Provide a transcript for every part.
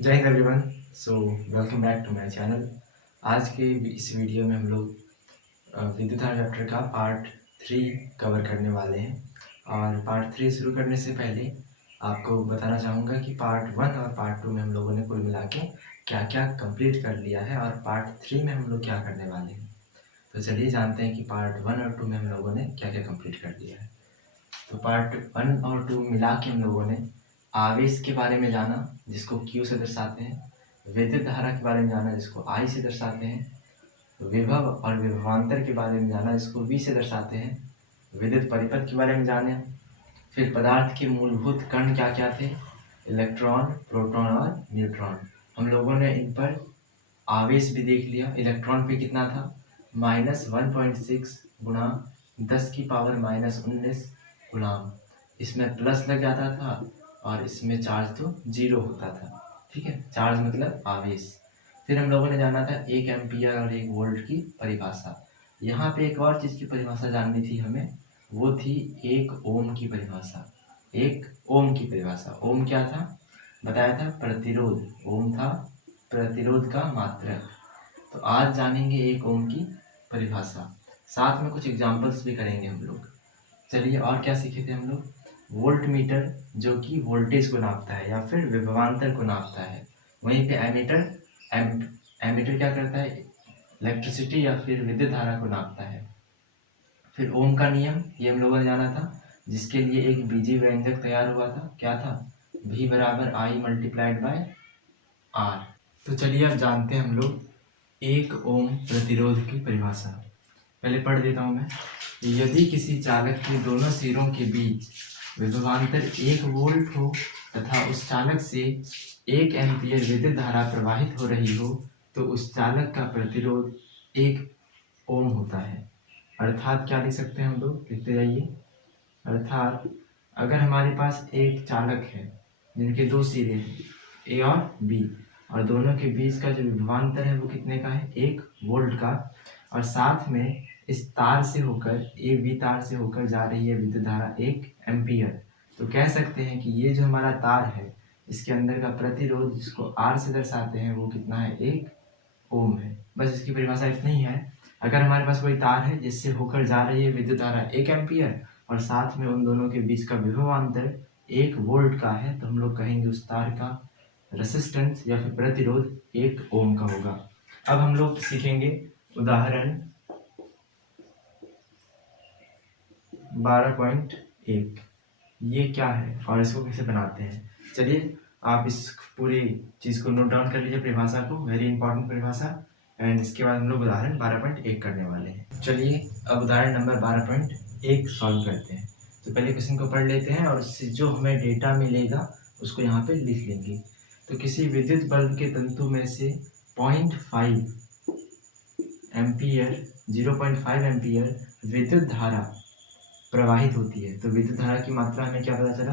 जय हिंद everyone. So welcome back to my channel. आज के इस वीडियो में हम लोग विद्युत धारा चैप्टर का पार्ट 3 कवर करने वाले हैं। और पार्ट 3 शुरू करने से पहले आपको बताना चाहूँगा कि पार्ट 1 और पार्ट 2 में हम लोगों ने कुल मिला के क्या क्या कंप्लीट कर लिया है और पार्ट 3 में हम लोग क्या करने वाले हैं। तो चलिए जानते हैं कि पार्ट 1 और 2 में हम लोगों ने क्या क्या कंप्लीट कर लिया है। तो पार्ट 1 और 2 मिला के हम लोगों ने आवेश के बारे में जाना, जिसको Q से दर्शाते हैं। विद्युत धारा के बारे में जाना, जिसको I से दर्शाते हैं। विभव और विभवांतर के बारे में जाना, जिसको V से दर्शाते हैं। विद्युत परिपथ के बारे में जाने। फिर पदार्थ के मूलभूत कण क्या क्या थे, इलेक्ट्रॉन, प्रोटॉन और न्यूट्रॉन। हम लोगों ने इन पर आवेश भी देख लिया। इलेक्ट्रॉन पे कितना था, -1.6 गुणा 10⁻⁻19 गुणाम। इसमें प्लस लग जाता था और इसमें चार्ज तो 0 होता था। ठीक है, चार्ज मतलब आवेश। फिर हम लोगों ने जाना था 1 एम्पियर और 1 वोल्ट की परिभाषा। यहाँ पे एक और चीज़ की परिभाषा जाननी थी हमें, वो थी 1 ओम की परिभाषा। 1 ओम की परिभाषा। ओम क्या था, बताया था प्रतिरोध। ओम था प्रतिरोध का मात्रक। तो आज जानेंगे 1 ओम की परिभाषा, साथ में कुछ एग्जाम्पल्स भी करेंगे हम लोग। चलिए, और क्या सीखे थे हम लोग, वोल्ट मीटर जो कि वोल्टेज को नापता है या फिर विभवांतर को नापता है। वहीं पे एमीटर क्या करता है, इलेक्ट्रिसिटी या फिर विद्युत धारा को नापता है। फिर ओम का नियम, ये हम लोगों ने जाना था, जिसके लिए एक बीजीय व्यंजक तैयार हुआ था। क्या था, V बराबर I मल्टीप्लाइड बाय R। तो चलिए अब जानते हैं हम लोग 1 ओम प्रतिरोध की परिभाषा। पहले पढ़ देता हूँ मैं। यदि किसी चालक के दोनों सिरों के बीच विभवांतर 1 वोल्ट हो तथा उस चालक से 1 एम्पीयर विद्युत धारा प्रवाहित हो रही हो, तो उस चालक का प्रतिरोध 1 ओम होता है। अर्थात क्या लिख सकते हैं हम लोग, लिखते जाइए। अर्थात अगर हमारे पास एक चालक है जिनके 2 सिरे हैं, ए और बी, और दोनों के बीच का जो विभवांतर है वो कितने का है, 1 वोल्ट का, और साथ में इस तार से होकर, ए बी तार से होकर जा रही है विद्युत धारा 1 एम्पियर, तो कह सकते हैं कि ये जो हमारा तार है इसके अंदर का प्रतिरोध, जिसको R से दर्शाते हैं, वो कितना है, 1 ओम है। बस इसकी परिभाषा इतनी ही है। अगर हमारे पास कोई तार है जिससे होकर जा रही है विद्युत धारा 1 एम्पियर और साथ में उन दोनों के बीच का विभवांतर 1 वोल्ट का है, तो हम लोग कहेंगे उस तार का रेसिस्टेंस या फिर प्रतिरोध 1 ओम का होगा। अब हम लोग सीखेंगे उदाहरण 12.1। ये क्या है और इसको कैसे बनाते हैं। चलिए आप इस पूरी चीज़ को नोट डाउन कर लीजिए, परिभाषा को, वेरी इंपॉर्टेंट परिभाषा। एंड इसके बाद हम लोग उदाहरण 12.1 करने वाले हैं। चलिए अब उदाहरण नंबर 12.1 सॉल्व करते हैं। तो पहले क्वेश्चन को पढ़ लेते हैं और उससे जो हमें डेटा मिलेगा उसको यहाँ पे लिख लेंगे। तो किसी विद्युत बल्ब के तंतु में से 0.5 एम्पियर 0.5 एम्पियर विद्युत धारा प्रवाहित होती है। तो विद्युत धारा की मात्रा हमें क्या पता चला,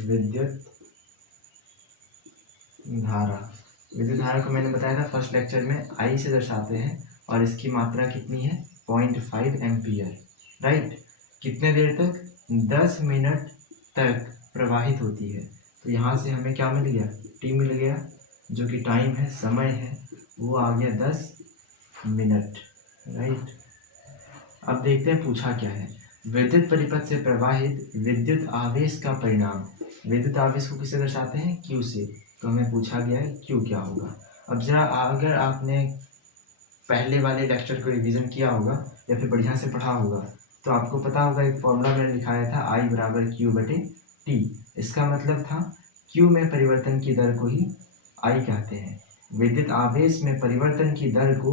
विद्युत धारा को मैंने बताया था फर्स्ट लेक्चर में, I से दर्शाते हैं और इसकी मात्रा कितनी है, 0.5 एम्पियर। राइट, कितने देर तक, 10 मिनट तक प्रवाहित होती है। तो यहाँ से हमें क्या मिल गया, T मिल गया, जो कि टाइम है, समय है, वो आ गया 10 मिनट। राइट, अब देखते हैं पूछा क्या है। विद्युत परिपथ से प्रवाहित विद्युत आवेश का परिणाम। विद्युत आवेश को किससे दर्शाते हैं, Q से। तो हमें पूछा गया है Q क्या होगा। अब जरा अगर आपने पहले वाले लेक्चर को रिवीजन किया होगा या फिर बढ़िया से पढ़ा होगा, तो आपको पता होगा एक फॉर्मूला मैंने दिखाया था, I बराबर Q/T। इसका मतलब था Q में परिवर्तन की दर को ही I कहते हैं। विद्युत आवेश में परिवर्तन की दर को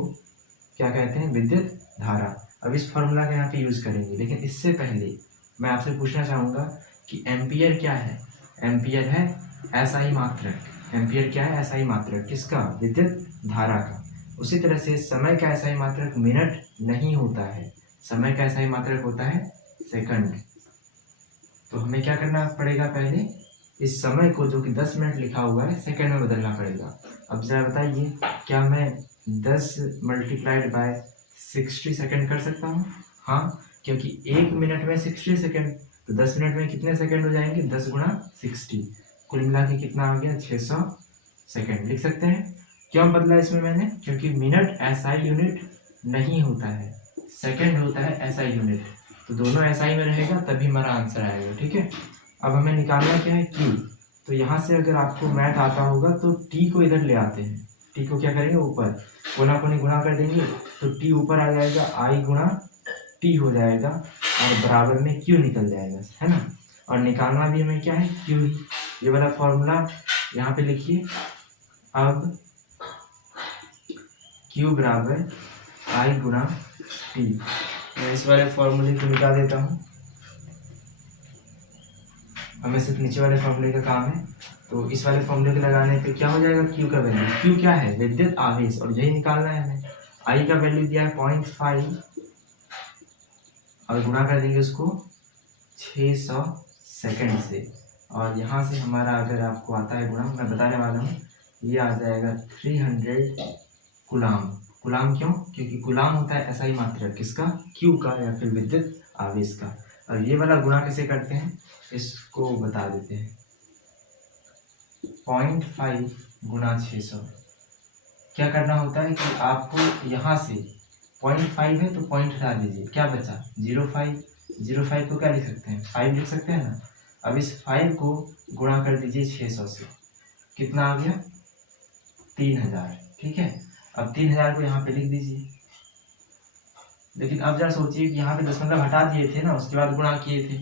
क्या कहते हैं, विद्युत धारा। अब इस फॉर्मूला का यहाँ पे यूज़ करेंगे, लेकिन इससे पहले मैं आपसे पूछना चाहूँगा कि एम्पियर क्या है। एम्पियर है SI मात्रक। एम्पियर क्या है, SI मात्रक किसका, विद्युत धारा का। उसी तरह से समय का SI मात्रक मिनट नहीं होता है, समय का SI मात्रक होता है सेकंड। तो हमें क्या करना पड़ेगा, पहले इस समय को जो कि 10 मिनट लिखा हुआ है सेकंड में बदलना पड़ेगा। अब जरा बताइए, क्या मैं 10 मल्टीप्लाइड बाय 60 सेकंड कर सकता हूँ। हाँ, क्योंकि 1 मिनट में 60 सेकंड, तो 10 मिनट में कितने सेकंड हो जाएंगे, 10 गुणा 60, कुल मिला के कितना आ गया, 600 सेकेंड लिख सकते हैं। क्यों बदला इसमें मैंने, क्योंकि मिनट एसआई यूनिट नहीं होता है, सेकेंड होता है एसआई यूनिट, तो दोनों एसआई में रहेगा तभी हमारा आंसर आएगा। ठीक है, अब हमें निकालना क्या है, क्यू। तो यहाँ से अगर आपको मैथ आता होगा तो टी को इधर ले आते हैं, टी को क्या करेंगे ऊपर, कोना कोनी गुणा कर देंगे तो टी ऊपर आ जाएगा, आई गुणा टी हो जाएगा और बराबर में क्यू निकल जाएगा, है ना। और निकालना भी हमें क्या है, क्यू ही। ये वाला फॉर्मूला यहाँ पे लिखिए। अब क्यू बराबर आई गुणा टी, मैं इस वाले फॉर्मूले को मिटा देता हूँ, हमें सिर्फ नीचे वाले फॉर्मूले का काम है। तो इस वाले फॉर्मूले के लगाने पे क्या हो जाएगा, क्यू का वैल्यू, क्यू क्या है, विद्युत आवेश, और यही निकालना है हमें। आई का वैल्यू दिया है 0.5 और गुणा कर देंगे उसको 600 सेकंड से, और यहाँ से हमारा अगर आपको आता है गुणा, मैं बताने वाला हूँ, ये आ जाएगा 300 गुलाम। गुलाम क्यों, क्योंकि गुलाम होता है ऐसा ही मात्रा किसका, क्यू का या फिर विद्युत आवेश का। और ये वाला गुणा कैसे करते हैं इसको बता देते हैं। 0.5 गुणा 600, क्या करना होता है कि आपको यहाँ से 0.5 है तो पॉइंट हटा दीजिए, क्या बचा 0.5, 0.5 को क्या लिख सकते हैं 5 लिख सकते हैं ना। अब इस 5 को गुणा कर दीजिए 600 से, कितना आ गया 3000। ठीक है, अब 3000 को यहाँ पे लिख दीजिए। लेकिन अब जरा सोचिए कि यहाँ पे दशमलव हटा दिए थे ना, उसके बाद गुणा किए थे,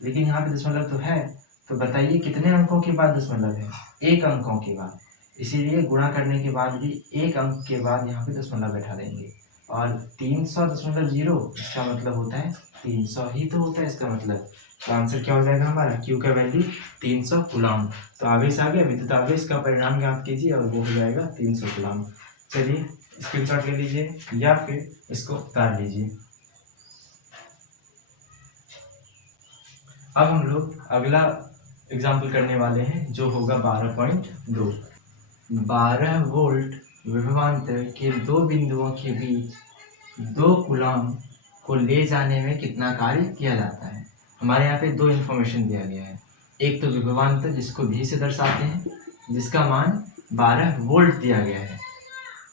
लेकिन यहाँ पे दशमलव तो है, तो बताइए कितने अंकों के बाद दशमलव है, एक अंकों के बाद, इसीलिए गुणा करने के बाद भी एक अंक के बाद यहाँ पे दशमलव बैठा देंगे। और 300.0 इसका मतलब होता है 300 ही तो होता है इसका मतलब। तो आंसर क्या हो जाएगा हमारा, क्यू का वैल्यू 300 कूलम। तो आवेश आ गया, विद्युत आवेश का परिणाम ज्ञात कीजिए और वो हो जाएगा 300 कूलम। चलिए स्क्रीनशॉट ले लीजिए या फिर इसको उतार लीजिए। अब हम लोग अगला एग्जाम्पल करने वाले हैं जो होगा 12.2। 12 वोल्ट विभवांतर के दो बिंदुओं के बीच 2 कूलम को ले जाने में कितना कार्य किया जाता है। हमारे यहाँ पे दो इन्फॉर्मेशन दिया गया है, एक तो विभवांतर जिसको भी से दर्शाते हैं जिसका मान 12 वोल्ट दिया गया है,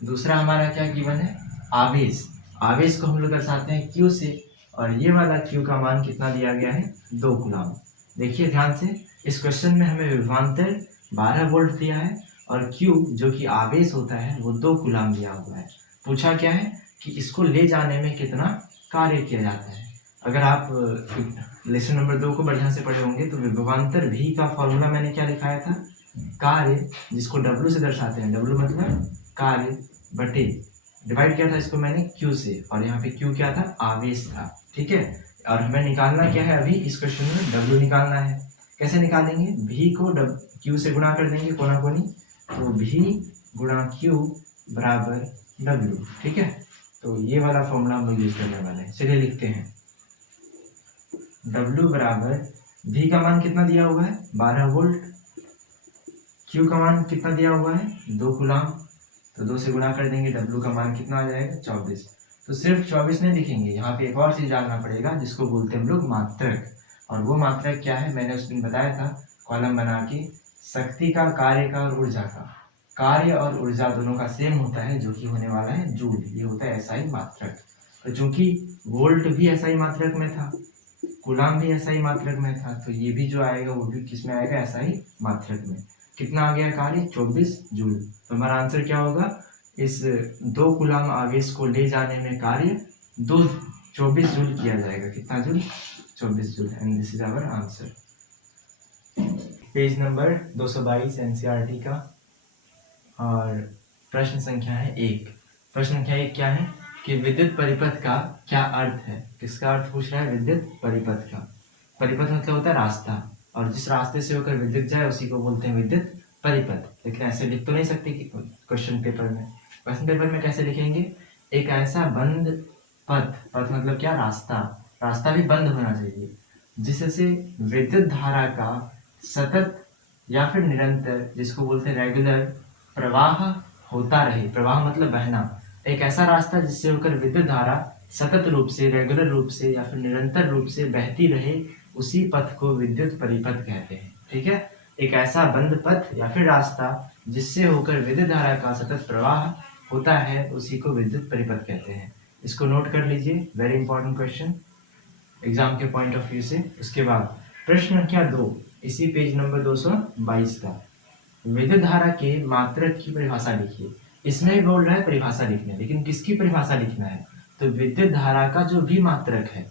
दूसरा हमारा क्या गिवन है आवेश, आवेश को हम लोग दर्शाते हैं क्यू से, और ये वाला क्यू का मान कितना दिया गया है 2 कूलम। देखिए ध्यान से, इस क्वेश्चन में हमें विभवांतर 12 वोल्ट दिया है और क्यू जो कि आवेश होता है वो 2 कूलम दिया हुआ है। पूछा क्या है कि इसको ले जाने में कितना कार्य किया जाता है। अगर आप लेसन नंबर 2 को बढ़िया से पढ़े होंगे तो विभवांतर भी का फॉर्मूला मैंने क्या लिखाया था, कार्य जिसको W से दर्शाते हैं, W मतलब कार्य बटे डिवाइड किया था इसको मैंने Q से, और यहाँ पे Q क्या था आवेश था। ठीक है, और हमें निकालना क्या है अभी इस क्वेश्चन में W निकालना है। कैसे निकालेंगे, V को Q से गुणा कर देंगे कोना कोनी, तो V गुणा Q बराबर W। ठीक है, तो ये वाला फॉर्मूला हम लोग यूज करने वाले हैं। चलिए लिखते हैं W बराबर V का मान कितना दिया हुआ है 12 वोल्ट, Q का मान कितना दिया हुआ है 2 कूलम, तो 2 से गुणा कर देंगे, W का मान कितना आ जाएगा 24। तो सिर्फ 24 नहीं लिखेंगे, यहाँ पे एक और चीज जानना पड़ेगा जिसको बोलते हैं हम लोग मात्रक, और वो मात्रक क्या है मैंने उस दिन बताया था कॉलम बना के, शक्ति का, कार्य का और ऊर्जा का। कार्य और ऊर्जा दोनों का सेम होता है जो कि होने वाला है जूल, ये होता है एसआई मात्रक। तो चूंकि वोल्ट भी एसआई मात्रक में था, कूलम भी एसआई मात्रक में था, तो ये भी जो आएगा वो भी किस में आएगा एसआई मात्रक में। कितना आ गया कार्य 24 जूल। तो हमारा आंसर क्या होगा, इस 2 कूलम आवेश को ले जाने में कार्य 24 जूल किया जाएगा। कितना joule 24 joule, and this is our answer. Page number 222 NCERT का, और प्रश्न संख्या है 1। प्रश्न संख्या 1 क्या है कि विद्युत परिपथ का क्या अर्थ है। किसका अर्थ पूछ रहा है, विद्युत परिपथ का। परिपथ मतलब होता है रास्ता, और जिस रास्ते से होकर विद्युत जाए उसी को बोलते हैं विद्युत परिपथ। लेकिन ऐसे लिख तो नहीं सकते कि क्वेश्चन पेपर में, क्वेश्चन पेपर में कैसे लिखेंगे, एक ऐसा बंद पथ, पथ मतलब क्या रास्ता, रास्ता भी बंद होना चाहिए जिससे विद्युत धारा का सतत या फिर निरंतर, जिसको बोलते हैं रेगुलर प्रवाह होता रहे। प्रवाह मतलब बहना, एक ऐसा रास्ता जिससे होकर विद्युत धारा सतत रूप से, रेगुलर रूप से या फिर निरंतर रूप से बहती रहे, उसी पथ को विद्युत परिपथ कहते हैं। ठीक है, एक ऐसा बंद पथ या फिर रास्ता जिससे होकर विद्युत धारा का सतत प्रवाह होता है उसी को विद्युत परिपथ कहते हैं। इसको नोट कर लीजिए, वेरी इंपॉर्टेंट क्वेश्चन एग्जाम के पॉइंट ऑफ व्यू से। उसके बाद प्रश्न संख्या 2 इसी पेज नंबर 222 का, विद्युत धारा के मात्रक की परिभाषा लिखिए। इसमें भी बोल रहा है परिभाषा लिखने, लेकिन किसकी परिभाषा लिखना है? तो विद्युत धारा का जो भी मात्रक है,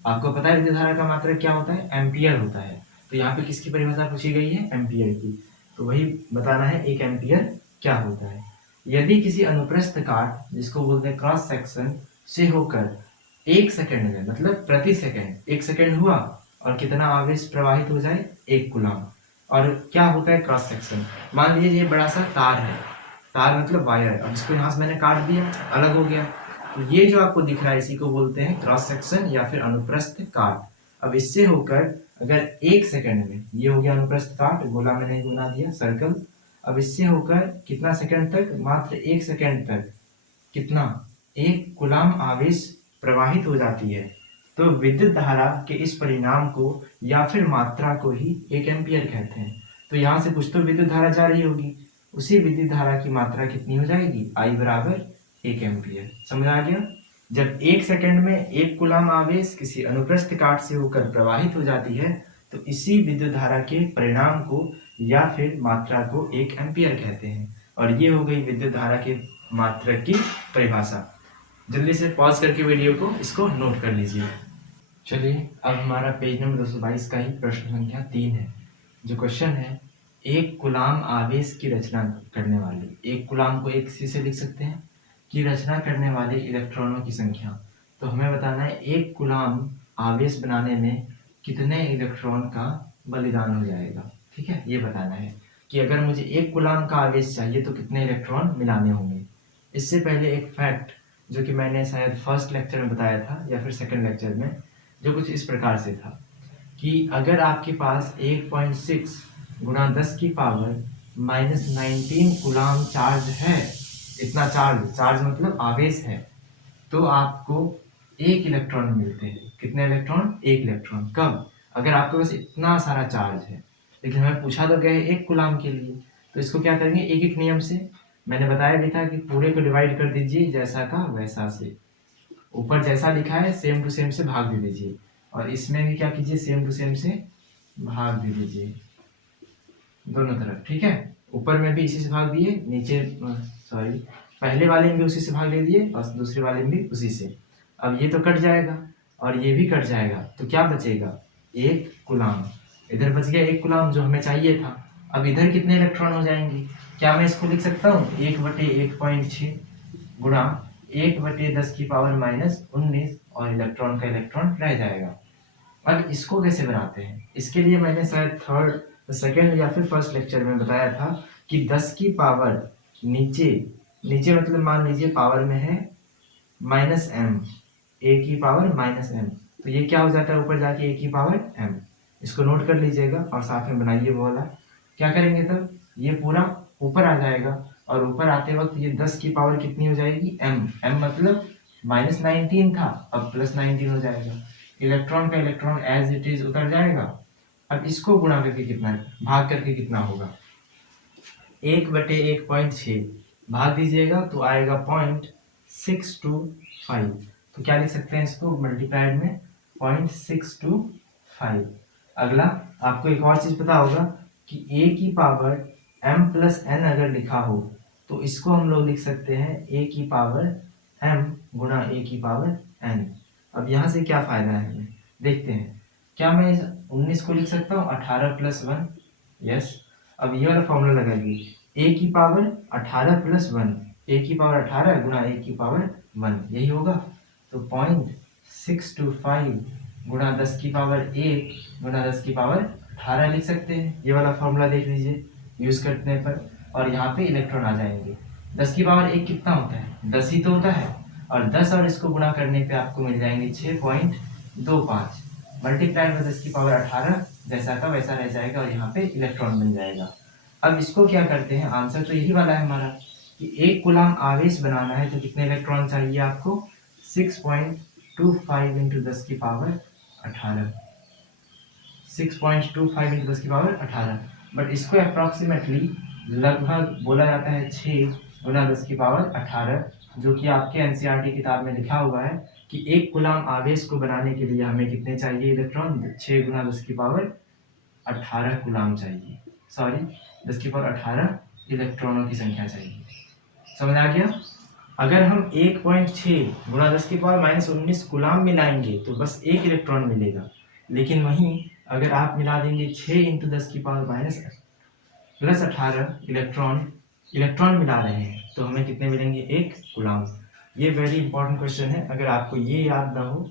आपको पता है विद्युत धारा का मात्रक क्या होता है? एम्पियर होता है। तो यहाँ पे किसकी परिभाषा पूछी गई है? एम्पियर की। तो वही बताना है एक एम्पियर क्या होता है। यदि किसी अनुप्रस्थ काट, जिसको बोलते हैं क्रॉस सेक्शन, से होकर 1 सेकंड में, मतलब प्रति सेकंड 1 सेकंड हुआ और कितना आवेश प्रवाहित हो जाए? 1 कूलम। और क्या होता है क्रॉस सेक्शन? मान लीजिए ये बड़ा सा तार है, तार मतलब वायर, अब इसको यहाँ से मैंने काट दिया, अलग हो गया, तो ये जो आपको दिख रहा है इसी को बोलते हैं क्रॉस सेक्शन या फिर अनुप्रस्थ काट। अब इससे होकर अगर 1 सेकंड में, ये हो गया अनुप्रस्थ काट, गोला मैंने बना दिया सर्कल। अब इससे होकर कितना सेकंड तक? मात्र 1 सेकंड तक कितना? 1 कूलम आवेश प्रवाहित हो जाती है। तो विद्युत धारा के इस परिणाम को या फिर मात्रा को ही 1 एम्पियर कहते हैं। तो यहाँ से कुछ तो विद्युत धारा जा रही होगी, उसी विद्युत धारा की मात्रा कितनी हो जाएगी? I बराबर 1 एम्पियर। समझ आ गया? जब 1 सेकंड में 1 कूलम आवेश किसी अनुप्रस्थ काट से होकर प्रवाहित हो जाती है, तो इसी विद्युत धारा के परिणाम को या फिर मात्रा को 1 एम्पियर कहते हैं। और ये हो गई विद्युत धारा के मात्रक की परिभाषा। जल्दी से पॉज करके वीडियो को इसको नोट कर लीजिए। चलिए, अब हमारा पेज नंबर 222 का ही प्रश्न संख्या 3 है। जो क्वेश्चन है, 1 कूलम आवेश की रचना करने वाले, 1 कूलम को एक सी से लिख सकते हैं, की रचना करने वाले इलेक्ट्रॉनों की संख्या। तो हमें बताना है 1 कूलम आवेश बनाने में कितने इलेक्ट्रॉन का बलिदान हो जाएगा। ठीक है, ये बताना है कि अगर मुझे 1 कूलम का आवेश चाहिए तो कितने इलेक्ट्रॉन मिलाने होंगे। इससे पहले एक फैक्ट जो कि मैंने शायद फर्स्ट लेक्चर में बताया था या फिर सेकंड लेक्चर में, जो कुछ इस प्रकार से था कि अगर आपके पास 1.6 गुणा 10 की पावर -19 कूलम चार्ज है, इतना चार्ज मतलब आवेश है, तो आपको 1 इलेक्ट्रॉन मिलते हैं। कितने इलेक्ट्रॉन? 1 इलेक्ट्रॉन। कब? अगर आपके पास इतना सारा चार्ज है। लेकिन हमें पूछा तो गया है 1 कूलम के लिए, तो इसको क्या करेंगे? एक एक नियम से। मैंने बताया भी था कि पूरे को डिवाइड कर दीजिए जैसा का वैसा से, ऊपर जैसा लिखा है सेम टू सेम से भाग दे दीजिए, और इसमें भी क्या कीजिए? सेम टू सेम से भाग दे दीजिए दोनों तरफ। ठीक है, ऊपर में भी इसी से भाग दिए, नीचे सॉरी पहले वाले में भी उसी से भाग दे दिए और दूसरे वाले में भी उसी से। अब ये तो कट जाएगा और ये भी कट जाएगा, तो क्या बचेगा? 1 कूलम। इधर बच गया 1 कूलम जो हमें चाहिए था। अब इधर कितने इलेक्ट्रॉन हो जाएंगे? क्या मैं इसको लिख सकता हूँ 1/1.6 गुणा 1/10 की पावर -19 और इलेक्ट्रॉन का इलेक्ट्रॉन रह जाएगा। अब इसको कैसे बनाते हैं? इसके लिए मैंने शायद सेकंड या फिर फर्स्ट लेक्चर में बताया था कि 10 की पावर नीचे मतलब मान लीजिए पावर में है -m, a की पावर -m, तो ये क्या हो जाता है ऊपर जाके a की पावर m। इसको नोट कर लीजिएगा और साथ में बनाइए वो वाला। क्या करेंगे तब? ये पूरा ऊपर आ जाएगा और ऊपर आते वक्त ये 10 की पावर कितनी हो जाएगी? m मतलब -19 था, अब +19 हो जाएगा। इलेक्ट्रॉन का इलेक्ट्रॉन एज इट इज उतर जाएगा। अब इसको गुणा करके कितना, भाग करके कितना होगा? 1/1.6 भाग दीजिएगा तो आएगा 0.625। तो क्या लिख सकते हैं इसको मल्टीप्लाइड में? 0.625। अगला आपको एक और चीज पता होगा कि a की पावर m+n अगर लिखा हो तो इसको हम लोग लिख सकते हैं a की पावर m गुणा a की पावर n। अब यहाँ से क्या फायदा है हमें देखते हैं। क्या मैं इस 19 को लिख सकता हूँ 18 + 1? यस। अब ये वाला फॉर्मूला लगाइए, a की पावर 18 + 1, a की पावर 18 गुणा a की पावर 1, यही होगा। तो 0.625 गुणा 10 की पावर 1 गुणा 10 की पावर 18 लिख सकते हैं। ये वाला फॉर्मूला देख लीजिए यूज करने पर, और यहाँ पे इलेक्ट्रॉन आ जाएंगे। 10 की पावर 1 कितना होता है? 10 ही तो होता है, और 10 और इसको गुणा करने पे आपको मिल जाएंगे 6.25 मल्टीप्लाइड बाय 10 की पावर 18, जैसा का वैसा रह जाएगा और यहाँ पे इलेक्ट्रॉन बन जाएगा। अब इसको क्या करते हैं, आंसर तो यही वाला है हमारा कि 1 कूलम आवेश बनाना है तो कितने इलेक्ट्रॉन चाहिए आपको? 6.25 इंटू 10 की पावर 18, 6.25 इंटू 10 की पावर 18। बट इसको अप्रॉक्सीमेटली लगभग बोला जाता है 6 × 10⁻18, जो कि आपके एनसीईआरटी किताब में लिखा हुआ है कि 1 कूलम आवेश को बनाने के लिए हमें कितने चाहिए इलेक्ट्रॉन, 6 × 10⁻18 कूलम चाहिए, सॉरी 10⁻18 इलेक्ट्रॉनों की संख्या चाहिए। समझ आ गया? अगर हम 1.6 × 10⁻−19 कूलम मिलाएंगे तो बस 1 इलेक्ट्रॉन मिलेगा, लेकिन वहीं अगर आप मिला देंगे 6 × 10⁻+18 इलेक्ट्रॉन मिला रहे हैं तो हमें कितने मिलेंगे, 1 कूलम। ये वेरी इंपॉर्टेंट क्वेश्चन है। अगर आपको ये याद ना हो,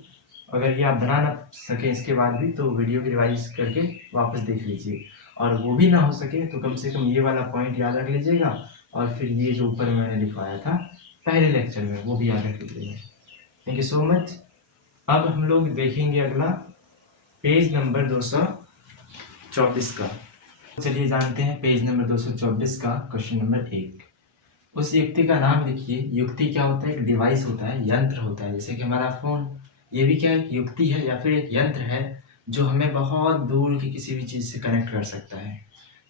अगर ये आप बना ना सके इसके बाद भी, तो वीडियो की रिवाइज करके वापस देख लीजिए, और वो भी ना हो सके तो कम से कम ये वाला पॉइंट याद रख लीजिएगा, और फिर ये जो ऊपर मैंने लिखवाया था पहले लेक्चर में वो भी याद रख लीजिएगा। Thank you so much. अब हम लोग देखेंगे अगला पेज नंबर 224 का। चलिए जानते हैं पेज नंबर 224 का क्वेश्चन नंबर 1। उस युक्ति का नाम लिखिए। युक्ति क्या होता है? एक डिवाइस होता है, यंत्र होता है, जैसे कि हमारा फोन, ये भी क्या एक युक्ति है या फिर एक यंत्र है जो हमें बहुत दूर की किसी भी चीज़ से कनेक्ट कर सकता है।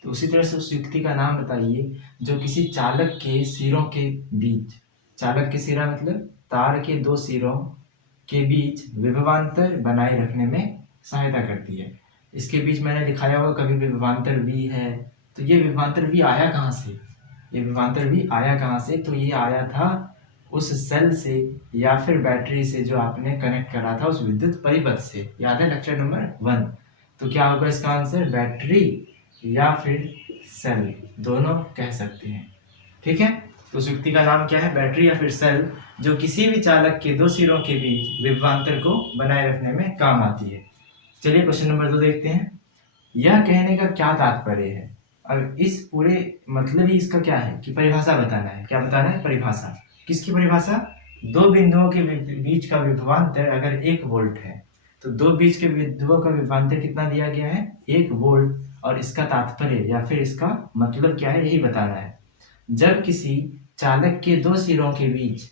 तो उसी तरह से उस युक्ति का नाम बताइए जो किसी चालक के सिरों के बीच, चालक के सिरा मतलब तार के 2 सिरों के बीच विभवांतर बनाए रखने में सहायता करती है। इसके बीच मैंने दिखाया होगा कभी विभवांतर V है, तो ये विभवांतर V आया कहाँ से? ये विभवांतर V आया कहाँ से? तो ये आया था उस सेल से या फिर बैटरी से जो आपने कनेक्ट करा था उस विद्युत परिपथ से। याद है लेक्चर नंबर 1? तो क्या होगा इसका आंसर? बैटरी या फिर सेल, दोनों कह सकते हैं। ठीक है, तो उस युक्ति का नाम क्या है? बैटरी या फिर सेल, जो किसी भी चालक के 2 सिरों के बीच विभवांतर को बनाए रखने में काम आती है। चलिए क्वेश्चन नंबर 2 देखते हैं। यह कहने का क्या तात्पर्य है? अब इस पूरे मतलब ही इसका क्या है कि परिभाषा बताना है। क्या बताना है? परिभाषा। किसकी परिभाषा? 2 बिंदुओं के बीच का विभवांतर अगर 1 वोल्ट है तो 2 बीच के बिंदुओं का विभवांतर कितना दिया गया है? 1 वोल्ट। और इसका तात्पर्य या फिर इसका मतलब क्या है, यही बताना है। जब किसी चालक के 2 सिरों के बीच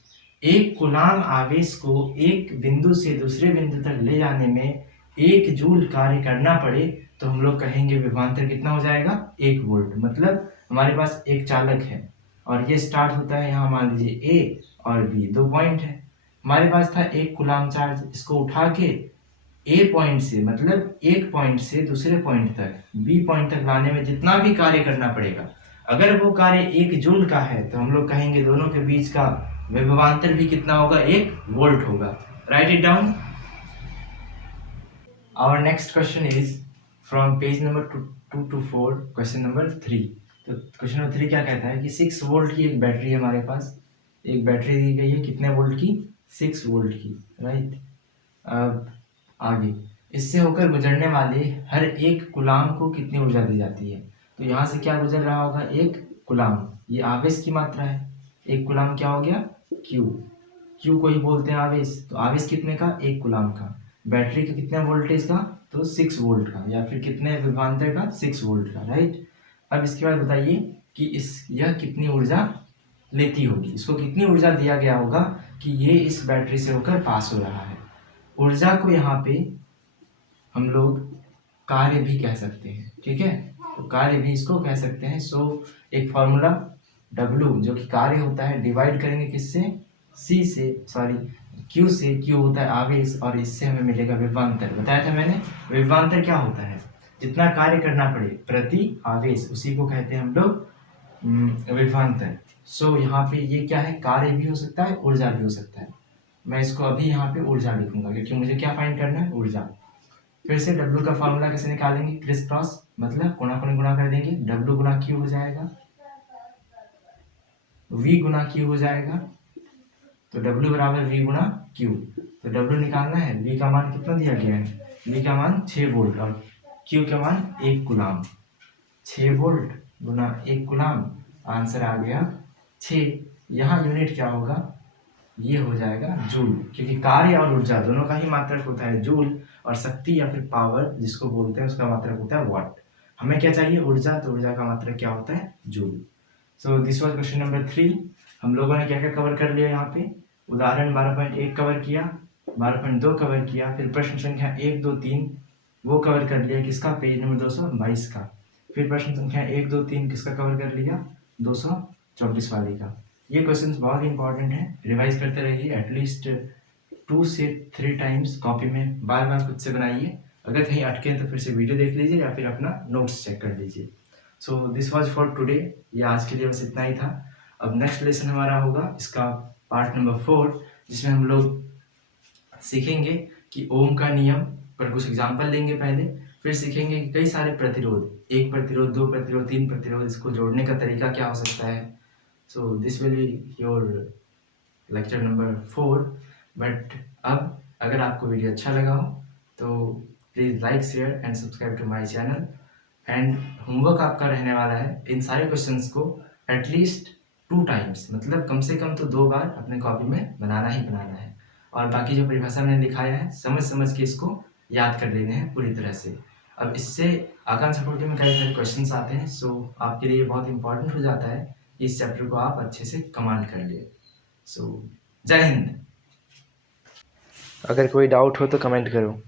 1 कूलम आवेश को एक बिंदु से दूसरे बिंदु तक ले जाने में 1 जूल कार्य करना पड़े तो हम लोग कहेंगे विभवांतर कितना हो जाएगा? 1 वोल्ट। मतलब हमारे पास एक चालक है और ये स्टार्ट होता है यहाँ, मान लीजिए A और B 2 पॉइंट है। हमारे पास था 1 कूलम चार्ज, इसको उठा के A पॉइंट से मतलब एक पॉइंट से दूसरे पॉइंट तक B पॉइंट तक लाने में जितना भी कार्य करना पड़ेगा, अगर वो कार्य 1 जूल का है तो हम लोग कहेंगे दोनों के बीच का विभवांतर भी कितना होगा? 1 वोल्ट होगा। Write it down. Our next question is from page number 224, question number 3। तो क्वेश्चन नंबर 3 क्या कहता है कि 6 वोल्ट की एक बैटरी है हमारे पास। एक बैटरी दी गई है, कितने वोल्ट की? 6 वोल्ट की। राइट। अब आगे, इससे होकर गुजरने वाले हर एक कूलम को कितनी ऊर्जा दी जाती है? तो यहाँ से क्या गुजर रहा होगा? 1 कूलम। ये आवेश की मात्रा है। 1 कूलम क्या हो गया? Q। Q को ही बोलते हैं आवेश। तो आवेश कितने का? 1 कूलम का। बैटरी का कितने वोल्टेज का? तो 6 वोल्ट का, या फिर कितने विभवांतर का? 6 वोल्ट का। राइट। अब इसके बाद बताइए कि यह कितनी ऊर्जा लेती होगी, इसको कितनी ऊर्जा दिया गया होगा कि ये इस बैटरी से होकर पास हो रहा है। ऊर्जा को यहाँ पे हम लोग कार्य भी कह सकते हैं। ठीक है, तो कार्य भी इसको कह सकते हैं। सो एक फॉर्मूला W जो कि कार्य होता है, डिवाइड करेंगे किससे? C से, सॉरी Q से। Q होता है आवेश और इससे हमें मिलेगा विभवांतर। बताया था मैंने, विभवांतर क्या होता है? जितना कार्य करना पड़े प्रति आवेश, उसी को कहते हैं हम लोग विभवांतर। सो यहाँ पे ये क्या है? कार्य भी हो सकता है, ऊर्जा भी हो सकता है। मैं इसको अभी यहाँ पे ऊर्जा लिखूंगा क्योंकि मुझे क्या फाइंड करना है? ऊर्जा। फिर से W का फॉर्मूला कैसे निकालेंगे? क्रिस क्रॉस, मतलब कोना कोनी गुणा कर देंगे। W गुना Q हो जाएगा, V गुना Q हो जाएगा। तो W बराबर V गुना Q। तो W निकालना है, V का मान कितना दिया गया है? V का मान 6 वोल्ट और Q का मान 1 कूलम। 6 वोल्ट गुना 1 कूलम, आंसर आ गया 6। यहाँ यूनिट क्या होगा? ये हो जाएगा जूल, क्योंकि कार्य और ऊर्जा दोनों का ही मात्रक होता है जूल, और शक्ति या फिर पावर जिसको बोलते हैं उसका मात्रक होता है वाट। हमें क्या चाहिए? ऊर्जा। तो ऊर्जा का मात्रक क्या होता है? Joule. So this was question number 3। हम लोगों ने क्या क्या कवर कर लिया यहाँ पे? उदाहरण 12.1 कवर किया, 12.2 कवर किया, फिर प्रश्न संख्या 1, 2, 3 वो कवर कर लिया। किसका? पेज नंबर 222 का। फिर प्रश्न संख्या 1, 2, 3 किसका कवर कर लिया? 224 वाले का। ये क्वेश्चंस बहुत ही इंपॉर्टेंट है, रिवाइज करते रहिए एटलीस्ट 2 से 3 टाइम्स, कॉपी में बार बार खुद से बनाइए। अगर कहीं अटके हैं तो फिर से वीडियो देख लीजिए या फिर अपना नोट्स चेक कर लीजिए। So this was for today, ये आज के लिए बस इतना ही था। अब नेक्स्ट लेसन हमारा होगा इसका पार्ट नंबर 4, जिसमें हम लोग सीखेंगे कि ओम का नियम पर कुछ एग्जाम्पल लेंगे पहले, फिर सीखेंगे कि कई सारे प्रतिरोध, 1 प्रतिरोध, 2 प्रतिरोध, 3 प्रतिरोध, इसको जोड़ने का तरीका क्या हो सकता है। So this will be your lecture number 4। But अब अगर आपको वीडियो अच्छा लगा हो तो please like, share and subscribe to my channel. And homework आपका रहने वाला है इन सारे क्वेश्चंस को एटलीस्ट 2 टाइम्स, मतलब कम से कम तो 2 बार अपने कॉपी में बनाना ही बनाना है। और बाकी जो परिभाषा मैंने दिखाया है समझ समझ के इसको याद कर लेने हैं पूरी तरह से। अब इससे आकांक्षा पोर्टल में कई सारे क्वेश्चंस आते हैं, सो आपके लिए बहुत इंपॉर्टेंट हो जाता है कि इस चैप्टर को आप अच्छे से कमांड कर लिए। सो जय हिंद। अगर कोई डाउट हो तो कमेंट करो।